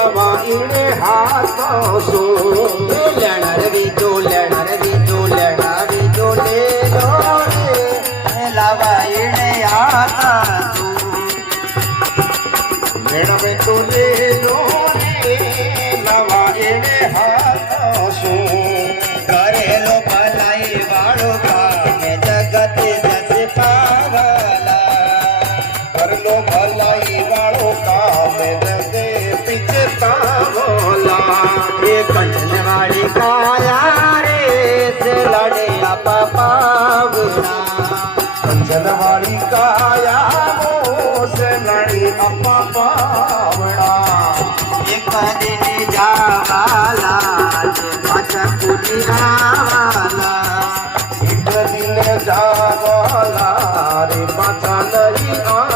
લવાઈને હાથ શું લેણર બીજો લેણર બીજો લેણર બીજો લેલો રે લવાઈને હાથ મેળવે તો લેલો રે લવાઈને હાથ શું કરેલો ભલાઈ વાળો કામ જગત જસે પાવલા કરલો ભલાઈ વાળો કામ દે પીછતા બોલા એ કંઠન વાળી કાયા રે સે લડે આપા પાવના કંચનવાળી કાયા મોસે લડી અપા પાવડા એક દિન જાવાલા પાછા કુટી આવાલા એક દિન જાવાલા રે પાછા નહીં